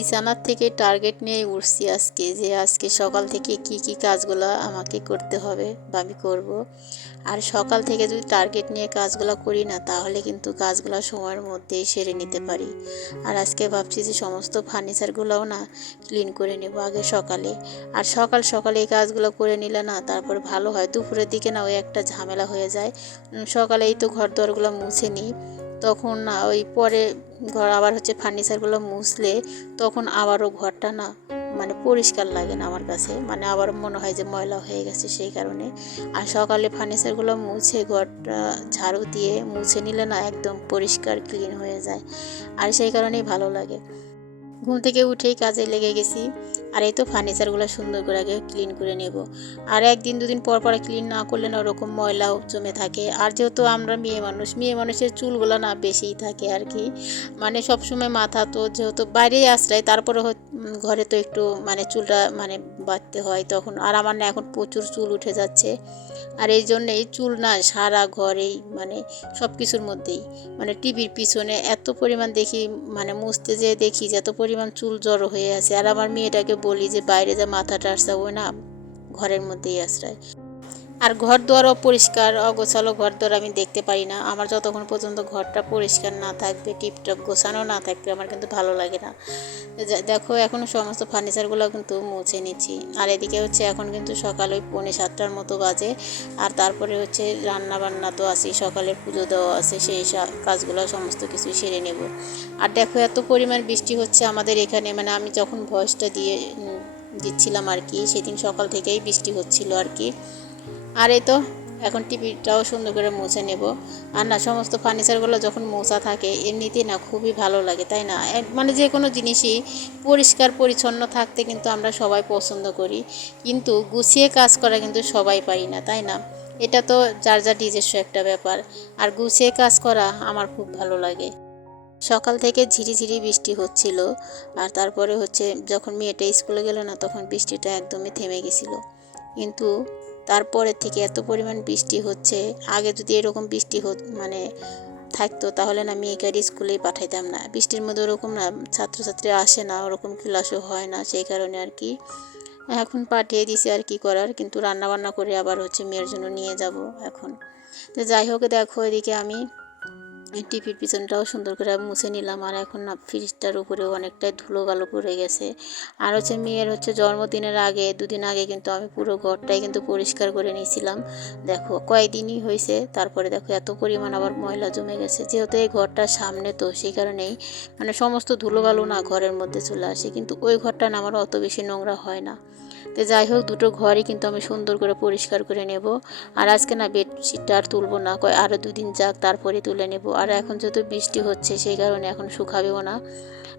বিছানার থেকে টার্গেট নিয়ে উঠছি আজকে যে আজকে সকাল থেকে কি কি কাজগুলো আমাকে করতে হবে বা আমি করব। আর সকাল থেকে যদি টার্গেট নিয়ে কাজগুলো করি না তাহলে কিন্তু কাজগুলো সময়ের মধ্যেই সেরে নিতে পারি। আর আজকে ভাবছি যে সমস্ত ফার্নিচারগুলোও না ক্লিন করে নেব আগে সকালে। আর সকাল সকালে এই কাজগুলো করে নিলে না তারপর ভালো হয়। দুপুরের দিকে না ওই একটা ঝামেলা হয়ে যায়। উম, সকালে এই তো ঘর দরগুলো মুছে নিই। তখন ওই পরে ঘর আবার হচ্ছে ফার্নিচারগুলো মুছলে তখন আবারও ঘরটা না মানে পরিষ্কার লাগে না আমার কাছে। মানে আবার মনে হয় যে ময়লা হয়ে গেছে সেই কারণে। আর সকালে ফার্নিচারগুলো মুছে ঘরটা ঝাড়ু দিয়ে মুছে নিলে না একদম পরিষ্কার ক্লিন হয়ে যায়। আর সেই কারণেই ভালো লাগে। ঘুম থেকে উঠেই কাজে লেগে গেছি। আর এই তো ফার্নিচারগুলো সুন্দর করে আগে ক্লিন করে নেব। আর একদিন দুদিন পর পর ক্লিন না করলে না ওরকম ময়লাও জমে থাকে। আর যেহেতু আমরা মেয়ে মানুষ, মেয়ে মানুষের চুলগুলো না বেশিই থাকে আর কি। মানে সবসময় মাথা তো যেহেতু বাইরেই আশ্রয়, তারপরে ঘরে তো একটু মানে চুলটা মানে বাঁধতে হয় তখন। আর আমার না এখন প্রচুর চুল উঠে যাচ্ছে। আর এই জন্যেই চুল না সারা ঘরেই মানে সব কিছুর মধ্যেই। মানে টিভির পিছনে এত পরিমাণ দেখি মানে মুছতে যেয়ে দেখি যে এত পরিমাণ চুল জড়ো হয়ে আছে। আর আমার মেয়েটাকে বলি যে বাইরে যা মাথাটা আসছে ও না ঘরের মধ্যেই আশ্রয়। আর ঘর দুয়ার অপরিষ্কার অগোছালো ঘর দুয়ার আমি দেখতে পারি না। আমার যতক্ষণ পর্যন্ত ঘরটা পরিষ্কার না থাকবে, টিপটপ গোছানো না থাকবে, আমার কিন্তু ভালো লাগে না। দেখো, এখন সমস্ত ফার্নিচারগুলো কিন্তু মুছে নিচ্ছি। আর এদিকে হচ্ছে এখন কিন্তু সকাল ওই পৌনে সাতটার মতো বাজে। আর তারপরে হচ্ছে রান্না বান্না তো আছেই, সকালের পুজো দেওয়া আছে, সেই কাজগুলো সমস্ত কিছু সেরে নেব। আর দেখো, এত পরিমাণ বৃষ্টি হচ্ছে আমাদের এখানে মানে আমি যখন ভয়েসটা দিয়ে দিচ্ছিলাম আর কি, সেদিন সকাল থেকেই বৃষ্টি হচ্ছিল আর কি। আর এই তো, এখন টিভিটাও সুন্দর করে মুছে নেব। আর না, সমস্ত ফার্নিচারগুলো যখন মোছা থাকে এমনিতেই না খুবই ভালো লাগে, তাই না? মানে যে কোনো জিনিসই পরিষ্কার, পরিচ্ছন্ন থাকতে কিন্তু আমরা সবাই পছন্দ করি। কিন্তু গুছিয়ে কাজ করা কিন্তু সবাই পারি না, তাই না? এটা তো যার যার নিজস্ব একটা ব্যাপার। আর গুছিয়ে কাজ করা আমার খুব ভালো লাগে। সকাল থেকে ঝিরিঝিরি বৃষ্টি হচ্ছিল, আর তারপরে হচ্ছে যখন মেয়েটা স্কুলে গেল না, তখন বৃষ্টিটা একদমই থেমে গেছিল। কিন্তু তারপরের থেকে এত পরিমাণ বৃষ্টি হচ্ছে, আগে যদি এরকম বৃষ্টি মানে থাকতো, তাহলে না মেয়েকে আর স্কুলেই পাঠাইতাম না। বৃষ্টির মধ্যে ওরকম না ছাত্রছাত্রী আসে না, ওরকম ক্লাসও হয় না, সেই কারণে আর কি। এখন পাঠিয়ে দিছি আর কি করার, কিন্তু রান্না বান্না করে আবার হচ্ছে মেয়ের জন্য নিয়ে যাব এখন। তো যাই হোক, দেখো এদিকে আমি টিভির পিছনটাও সুন্দর করে মুছে নিলাম আর এখন ফ্রিজটার উপরে অনেকটাই ধুলো কালো পড়ে গেছে। আর হচ্ছে মেয়ের হচ্ছে জন্মদিনের আগে, দুদিন আগে কিন্তু আমি পুরো ঘরটাই কিন্তু পরিষ্কার করে নিয়েছিলাম। দেখো কয়েকদিনই হয়েছে, তারপরে দেখো এত পরিমাণ আবার ময়লা জমে গেছে। যেহেতু এই ঘরটার সামনে তো, সেই কারণেই মানে সমস্ত ধুলো কালো না ঘরের মধ্যে চলে আসে, কিন্তু ওই ঘরটা না আমার অত বেশি নোংরা হয় না। তো যাই হোক, দুটো ঘরই কিন্তু আমি সুন্দর করে পরিষ্কার করে নেব। আর আজকে না বেডশিটটা আর তুলবো না, কয় আরও দুদিন যাক, তারপরে তুলে নেব। আর এখন যেহেতু বৃষ্টি হচ্ছে, সেই কারণে এখন শুকাবেও না।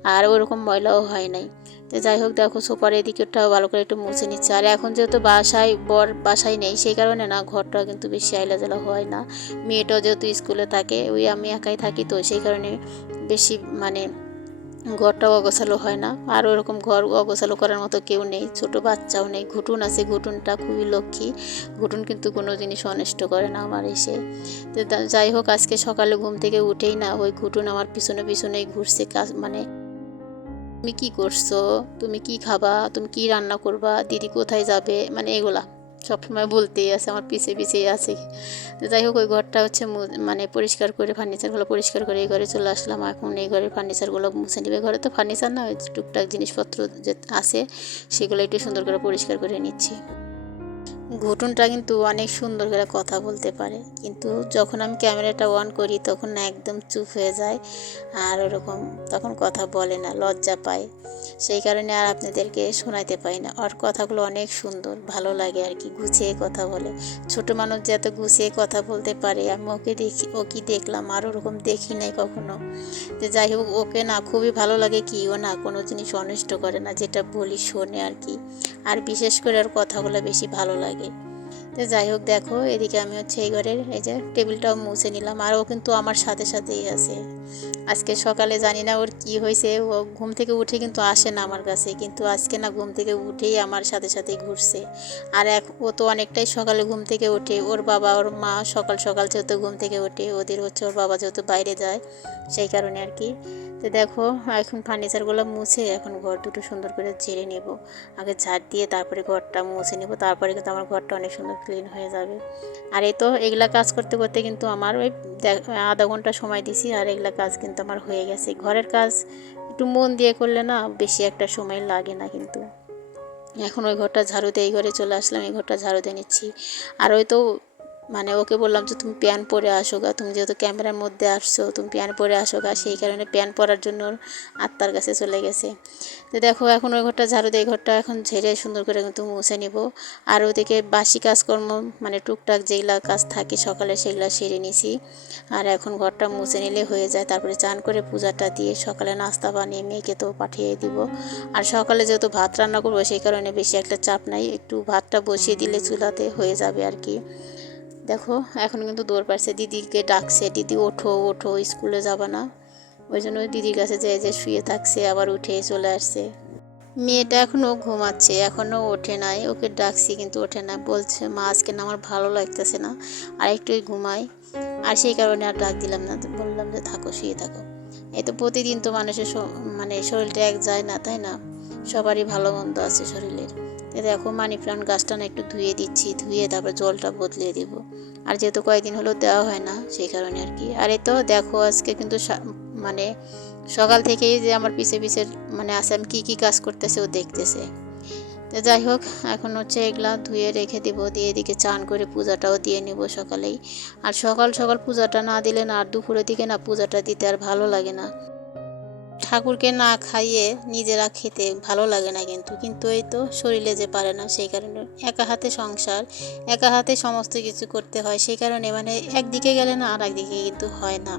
আর ওরকম ময়লাও হয় নাই। তো যাই হোক, দেখো সোপার এদিকেরটাও ভালো করে একটু মুছে নিচ্ছে। আর এখন যেহেতু বাসায়, বর বাসায় নেই, সেই কারণে না ঘরটা কিন্তু বেশি আইলাজালা হয় না। মেয়েটাও যেহেতু স্কুলে থাকে, ওই আমি একাই থাকি তো, সেই কারণে বেশি মানে ঘরটাও অগোছালো হয় না। আর ওরকম ঘর অগোছালো করার মতো কেউ নেই। ছোট বাচ্চাও নেই। ঘুটুন আছে। ঘুটুনটা খুবই লক্ষ্মী। ঘুটুন কিন্তু কোনো জিনিস অনিষ্ট করে না আমার এসে। তো যাই হোক, আজকে সকালে ঘুম থেকে উঠেই না ওই ঘুটুন আমার পিছনে পিছনেই ঘুরছে কাজ মানে তুমি কি করছ? তুমি কি খাবা? তুমি কি রান্না করবা? দিদি কোথায় যাবে? মানে এগুলা। সবসময় বলতেই আছে আমার পিছিয়ে পিছিয়ে আছে যাই হোক, ওই ঘরটা হচ্ছে মানে পরিষ্কার করে ফার্নিচারগুলো পরিষ্কার করে এই ঘরে চলে আসলাম। এখন এই ঘরের ফার্নিচারগুলো মুছে নেবে। ঘরে তো ফার্নিচার না টুকটাক জিনিসপত্র যে আছে, সেগুলো একটু সুন্দর করে পরিষ্কার করে নিচ্ছি। ঘুটুনটা কিন্তু অনেক সুন্দর করে কথা বলতে পারে। কিন্তু যখন আমি ক্যামেরাটা অন করি তখন না একদম চুপ হয়ে যায় আর ওরকম তখন কথা বলে না, লজ্জা পায়। সেই কারণে আর আপনাদেরকে শোনাইতে পারি না। ওর কথাগুলো অনেক সুন্দর, ভালো লাগে আর কি, গুছিয়ে কথা বলে। ছোট মানুষ যে এত গুছিয়ে কথা বলতে পারে, আমি ওকে দেখি, ও কি দেখলাম? আর ওরকম দেখি নাই কখনো। যে যাই হোক, ওকে না খুবই ভালো লাগে কি, ও না কোনো জিনিস অনিষ্ট করে না, যেটা বলি, শোনে আর কি। আর বিশেষ করে ওর কথাগুলো বেশি ভালো লাগে। তো যাই হোক, দেখো, এদিকে আমি হচ্ছে এই ঘরের এই যে টেবিলটাও মুছে নিলাম, আর ও কিন্তু আমার সাথে সাথেই আছে। আজকে সকালে জানি না ওর কি হয়েছে, ও ঘুম থেকে উঠে কিন্তু আসে না আমার কাছে, কিন্তু আজকে না ঘুম থেকে উঠেই আমার সাথে সাথেই ঘুরছে। আর এক, ও তো অনেকটাই সকালে ঘুম থেকে ওঠে, ওর বাবা, ওর মা সকাল সকাল যেহেতু ঘুম থেকে ওঠে, ওদের হচ্ছে ওর বাবা যেহেতু বাইরে যায়, সেই কারণে আর কি। তো দেখো, এখন ফার্নিচারগুলো মুছে, এখন ঘর দুটো সুন্দর করে ঝেড়ে নেব। আগে ঝাড় দিয়ে তারপরে ঘরটা মুছে নেব, তারপরে কিন্তু আমার ঘরটা অনেক সুন্দর ক্লিন হয়ে যাবে। আর এই তো এগুলা কাজ করতে করতে কিন্তু আমার ওই আধা ঘণ্টা সময় দিছি আর এগুলা কাজ কিন্তু আমার হয়ে গেছে। ঘরের কাজ একটু মন দিয়ে করলে না বেশি একটা সময় লাগে না কিন্তু। এখন ওই ঘরটা ঝাড়ু দিয়ে এই ঘরে চলে আসলাম, এই ঘরটা ঝাড়ু দিয়ে নিচ্ছি। আর ওই তো মানে ওকে বললাম যে, তুমি প্যান্ট পরে আসো গা, তুমি যেহেতু ক্যামেরার মধ্যে আসছো, তুমি প্যান্ট পরে আসো গা। সেই কারণে প্যান্ট পরার জন্য আত্মার কাছে চলে গেছে। তো দেখো, এখন ওই ঘরটা ঝাড়ু দিয়ে ঘরটা এখন ঝেড়ে সুন্দর করে কিন্তু মুছে নিব। আর ওদিকে বাসি কাজকর্ম মানে টুকটাক যেগুলা কাজ থাকে সকালে, সেগুলো সেরে নিছি। আর এখন ঘরটা মুছে নিলে হয়ে যায়। তারপরে চান করে পূজাটা দিয়ে সকালে নাস্তা বানিয়ে মেয়েকে তো পাঠিয়ে দিব। আর সকালে যেহেতু ভাত রান্না করব, সেই কারণে বেশি একটা চাপ নাই। একটু ভাতটা বসিয়ে দিলে চুলাতে হয়ে যাবে আর কি। দেখো, এখন কিন্তু দৌড় পারছে দিদিকে ডাকছে, দিদি, ওঠো ওঠো, স্কুলে যাবা না। ওই জন্য দিদির কাছে যে যে শুয়ে থাকছে, আবার উঠে চলে আসছে। মেয়েটা এখনও ঘুমাচ্ছে এখনও ওঠে নাই। ওকে ডাকছি, কিন্তু ওঠে না। বলছে, মা, আজকে না আমার ভালো লাগতেছে না। আর একটু ঘুমাই। আর সেই কারণে আর ডাক দিলাম না। বললাম যে, থাকো, শুয়ে থাকো। এই তো প্রতিদিন তো মানুষের মানে শরীরটা এক যায় না, তাই না? সবারই ভালো মন্দ আছে শরীরের। দেখো মানি প্লান্ট গাছটা না একটু ধুয়ে দিচ্ছি, ধুয়ে তারপর জলটা বদলে দিব। আর যেহেতু কয়েকদিন হলো দেওয়া হয় না, সেই কারণে আর কি। আরে তো দেখো আজকে কিন্তু মানে সকাল থেকেই যে আমার পিছে পিছে মানে আছে আমি কী কী কাজ করতেছে ও দেখতেছে। তো যাই হোক, এখন হচ্ছে এগুলা ধুয়ে রেখে দিব, দিয়ে এদিকে চান করে পূজাটাও দিয়ে নেব সকালেই। আর সকাল সকাল পূজাটা না দিলে না আর দুপুরের দিকে না পূজাটা দিতে আর ভালো লাগে না। ঠাকুরকে না খাইয়ে নিজেরা খেতে ভালো লাগে না কিন্তু কিন্তু এই তো শরীরে যে পারে না সেই কারণে একা হাতে সংসার, একা হাতে সমস্ত কিছু করতে হয় সেই কারণে মানে একদিকে গেলে না আর একদিকে কিন্তু হয় না।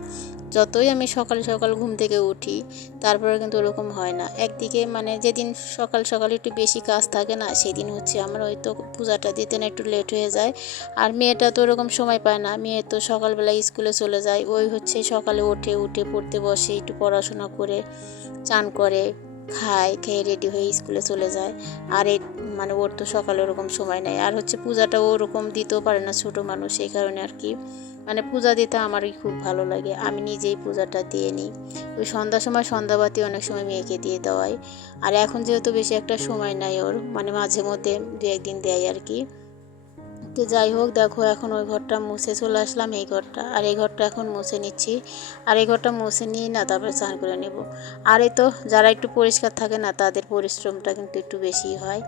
যতই আমি সকাল সকাল ঘুম থেকে উঠি তারপরে কিন্তু ওরকম হয় না। একদিকে মানে যেদিন সকাল সকাল একটু বেশি কাজ থাকে না, সেদিন হচ্ছে আমার হয়তো পূজাটা দিতে না একটু লেট হয়ে যায়। আর মেয়েটা তো ওরকম সময় পায় না, মেয়ে তো সকালবেলা স্কুলে চলে যায়। ওই হচ্ছে সকালে ওঠে উঠে পড়তে বসে, একটু পড়াশোনা করে চান করে, খায়, খেয়ে রেডি হয়ে স্কুলে চলে যায়। আর এই মানে ওর তো সকালে ওরকম সময় নেই। আর হচ্ছে পূজাটা ওরকম দিতেও পারে না ছোটো মানুষ সেই কারণে আর কি। মানে পূজা দিতে আমারই খুব ভালো লাগে। আমি নিজেই পূজাটা দিয়ে নিই। ওই সন্ধ্যার সময় সন্ধ্যাবাতি অনেক সময় মেয়েকে দিয়ে দেওয়াই। আর এখন যেহেতু বেশি একটা সময় নাই ওর মানে মাঝে মধ্যে দু একদিন দেয় আর কি। তো যাই হোক, দেখো এখন ওই ঘরটা মুছে চলে আসলাম, এই ঘরটা। আর এই ঘরটা এখন মুছে নিচ্ছি। আর এই ঘরটা মুছে নিয়ে না তারপরে স্নান করে নেব। আর এই তো যারা একটু পরিষ্কার থাকে না, তাদের পরিশ্রমটা কিন্তু একটু বেশি হয়।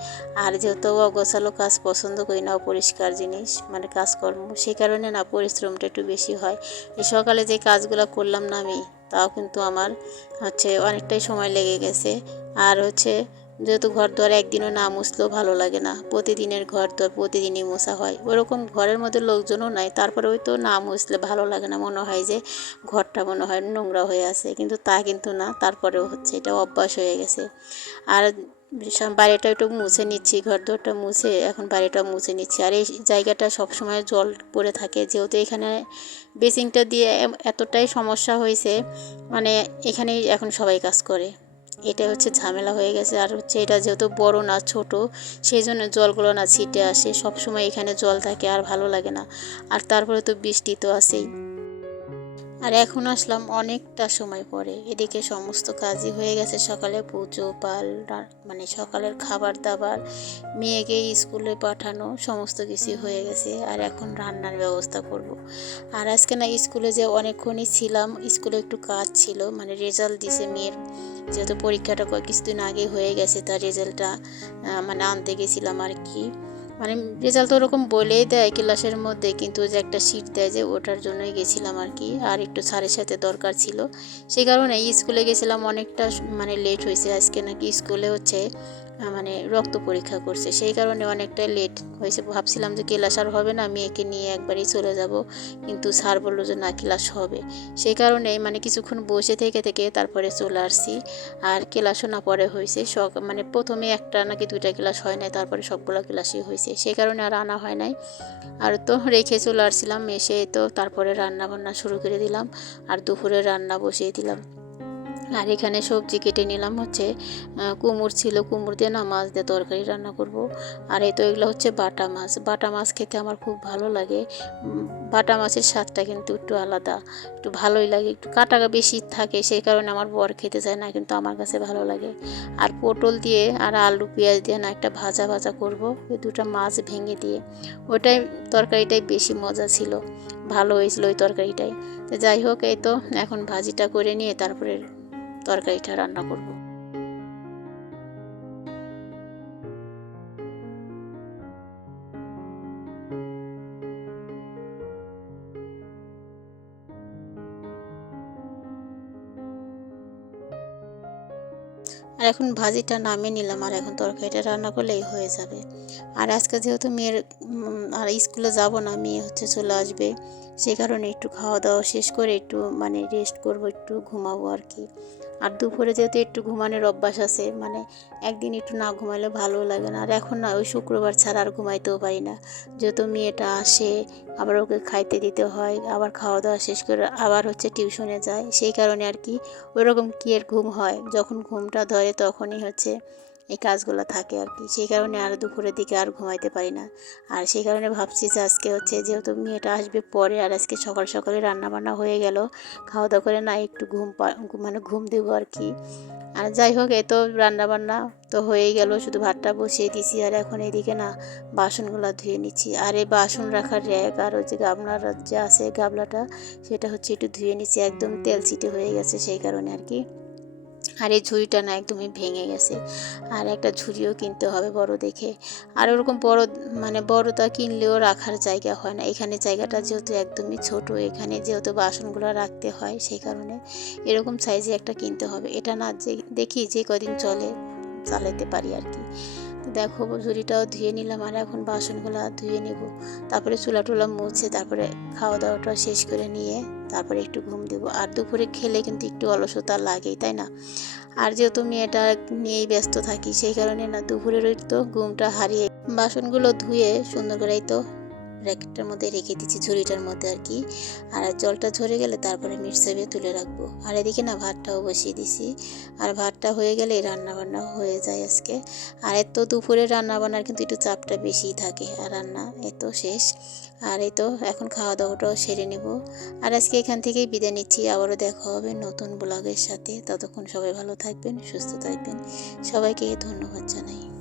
আর যেহেতু অগোছালো কাজ পছন্দ করি না পরিষ্কার জিনিস মানে কাজকর্ম, সেই কারণে না পরিশ্রমটা একটু বেশি হয়। এই সকালে যে কাজগুলো করলাম না আমি, তাও কিন্তু আমার হচ্ছে অনেকটাই সময় লেগে গেছে। আর হচ্ছে যেহেতু ঘর দুয়ার একদিনও না মুছলেও ভালো লাগে না। প্রতিদিনের ঘর দুয়ার প্রতিদিনই মোছা হয়। ওরকম ঘরের মধ্যে লোকজনও নাই তারপরে ওই তো না মুছলে ভালো লাগে না। মনে হয় যে ঘরটা মনে হয় নোংরা হয়ে আছে, কিন্তু তা কিন্তু না, তারপরেও হচ্ছে এটা অভ্যাস হয়ে গেছে। আর বাড়িটা একটু মুছে নিচ্ছি ঘর দোরটা মুছে, এখন বাড়িটা মুছে নিচ্ছি। আর এই জায়গাটা সবসময় জল পড়ে থাকে। যেহেতু এখানে বেসিংটা দিয়ে এতটাই সমস্যা হয়েছে মানে এখানেই এখন সবাই কাজ করে। এটা হচ্ছে ঝামেলা হয়ে গেছে। আর হচ্ছে এটা যেহেতু বড় না, ছোট সেই জন্য জলগুলো না ছিটে আসে। সবসময় এখানে জল থাকে, আর ভালো লাগে না। আর তারপরে তো বৃষ্টি তো আছেই। আর এখন আসলাম অনেকটা সময় পরে। এদিকে সমস্ত কাজই হয়ে গেছে, সকালে পুজো, পাল মানে সকালের খাবার দাবার, মেয়েকে স্কুলে পাঠানো, সমস্ত কিছু হয়ে গেছে। আর এখন রান্নার ব্যবস্থা করব। আর আজকে না স্কুলে যে অনেকক্ষণই ছিলাম, স্কুলে একটু কাজ ছিল মানে রেজাল্ট দিছে মেয়ের। যেহেতু পরীক্ষাটা কিছুদিন আগে হয়ে গেছে, তার রেজাল্টটা মানে আনতে গেছিলাম আর কি। মানে রেজাল্ট তো ওরকম বলেই দেয় ক্লাসের মধ্যে, কিন্তু যে একটা সিট দেয় যে ওটার জন্যই গেছিলাম আর কি। আর একটু স্যারের সাথে দরকার ছিল। সেই কারণে স্কুলে গেছিলাম অনেকটা মানে লেট হয়েছে। আজকে নাকি স্কুলে হচ্ছে মানে রক্ত পরীক্ষা করছে। সেই কারণে অনেকটা লেট হয়েছে। ভাবছিলাম যে ক্লাস আর হবে না, মেয়েকে নিয়ে একবারই চলে যাব। কিন্তু স্যার বলল যে না ক্লাস হবে। সেই কারণে মানে কিছুক্ষণ বসে থেকে থেকে তারপরে চলে আসছি। আর ক্লাসও না পরে হয়েছে। সব মানে প্রথমে একটা নাকি দুইটা ক্লাস হয় না তারপরে সবগুলো ক্লাসই হয়েছে। সেই কারণে আর আনা হয় নাই। আর তো রেখে চলে আসছিলাম, এসে তো তারপরে রান্না বান্না শুরু করে দিলাম। আর দুপুরে রান্না বসিয়ে দিলাম। আর এখানে সবজি কেটে নিলাম হচ্ছে কুমড় ছিল কুমড় দিয়ে না মাছ দিয়ে তরকারি রান্না করব। আর এই তো এগুলো হচ্ছে বাটা মাছ। বাটা মাছ খেতে আমার খুব ভালো লাগে। বাটা মাছের স্বাদটা কিন্তু একটু আলাদা, একটু ভালোই লাগে। একটু কাটা বেশি থাকে, সেই কারণে আমার বর খেতে চায় না, কিন্তু আমার কাছে ভালো লাগে। আর পটল দিয়ে আর আলু, পেঁয়াজ দিয়ে না একটা ভাজা ভাজা করব ওই দুটো মাছ ভেঙে দিয়ে। ওটাই তরকারিটাই বেশি মজা ছিল। ভালো হয়েছিল ওই তরকারিটাই। তো যাই হোক, এই তো এখন ভাজিটা করে নিয়ে তারপরে তরকারিটা রান্না করব। আর এখন ভাজিটা নামিয়ে নিলাম, আর এখন তরকারিটা রান্না করলেই হয়ে যাবে। আর আজকে যেহেতু মেয়ের আর স্কুলে যাব না, মেয়ে হচ্ছে চলে আসবে সেই কারণে একটু খাওয়া দাওয়া শেষ করে একটু মানে রেস্ট করব, একটু ঘুমাবো আর কি। আর দুপুরে যেহেতু একটু ঘুমানোর অভ্যাস আছে মানে একদিন একটু না ঘুমালে ভালো লাগে না। আর এখন না, ওই শুক্রবার ছাড়া আর ঘুমাইতেও পারি না। যেহেতু মেয়েটা আসে, আবার ওকে খাইতে দিতে হয়, আবার খাওয়া দাওয়া শেষ করে আবার হচ্ছে টিউশনে যায়। সেই কারণে আর কি ওরকম কি এর ঘুম হয়? যখন ঘুমটা ধরে তখনই হচ্ছে এই কাজগুলো থাকে আর কি। সেই কারণে আর দুপুরের দিকে আর ঘুমাইতে পারি না। আর সেই কারণে ভাবছি যে আজকে হচ্ছে যেহেতু মেয়েটা আসবে পরে আর আজকে সকাল সকালে রান্না বান্না হয়ে গেল খাওয়া দাওয়া করে না একটু ঘুম পা- মানে ঘুম দেবো আর কি। আর যাই হোক এ তো রান্না বান্না তো হয়েই গেল, শুধু ভাতটা বসিয়ে দিছি আর এখন এদিকে না বাসনগুলো ধুয়ে নিচ্ছি। আর এই বাসন রাখার র্যাক আর ওই যে গামলার যে আছে গামলাটা, সেটা হচ্ছে একটু ধুয়ে নিচ্ছি, একদম তেল ছিটে হয়ে গেছে সেই কারণে আর কি। আর এই ঝুড়িটা না একদমই ভেঙে গেছে। আর একটা ঝুড়িও কিনতে হবে বড় দেখে। আর ওরকম বড় মানে বড়টা কিনলেও রাখার জায়গা হয় না। এখানে জায়গাটা যেহেতু একদমই ছোট, এখানে যেহেতু বাসনগুলো রাখতে হয় সেই কারণে এরকম সাইজে একটা কিনতে হবে। এটা না যে, দেখি যে কদিন চলে চালাতে পারি আর কি। দেখো ঝুড়িটাও ধুয়ে নিলাম আর এখন বাসনগুলো ধুয়ে নেব। তারপরে চুলা টুলা মুছে তারপরে খাওয়া দাওয়াটা শেষ করে নিয়ে তারপরে একটু ঘুম দেবো। আর দুপুরে খেলে কিন্তু একটু অলসতা লাগেই, তাই না? আর যেহেতু মেয়েটা নিয়েই ব্যস্ত থাকি, সেই কারণে না, দুপুরের তো ঘুমটা হারিয়ে বাসনগুলো ধুয়ে সুন্দর করেই তো র্যাকেটটার মধ্যে রেখে দিচ্ছি, ঝুড়িটার মধ্যে আর কি। আর জলটা ঝরে গেলে তারপরে মিক্সারে তুলে রাখব। আর এদিকে না ভাতটাও বসিয়ে দিছি। আর ভাতটা হয়ে গেলে রান্না বান্না হয়ে যায় আজকে। আর এত দুপুরে রান্না বান্নার কিন্তু একটু চাপটা বেশিই থাকে। আর রান্না এত শেষ। আর এই তো এখন খাওয়া দাওয়াটাও সেরে নেব। আর আজকে এখান থেকেই বিদায় নিচ্ছি। আবারও দেখা হবে নতুন ব্লগের সাথে। ততক্ষণ সবাই ভালো থাকবেন, সুস্থ থাকবেন। সবাইকে ধন্যবাদ জানাই।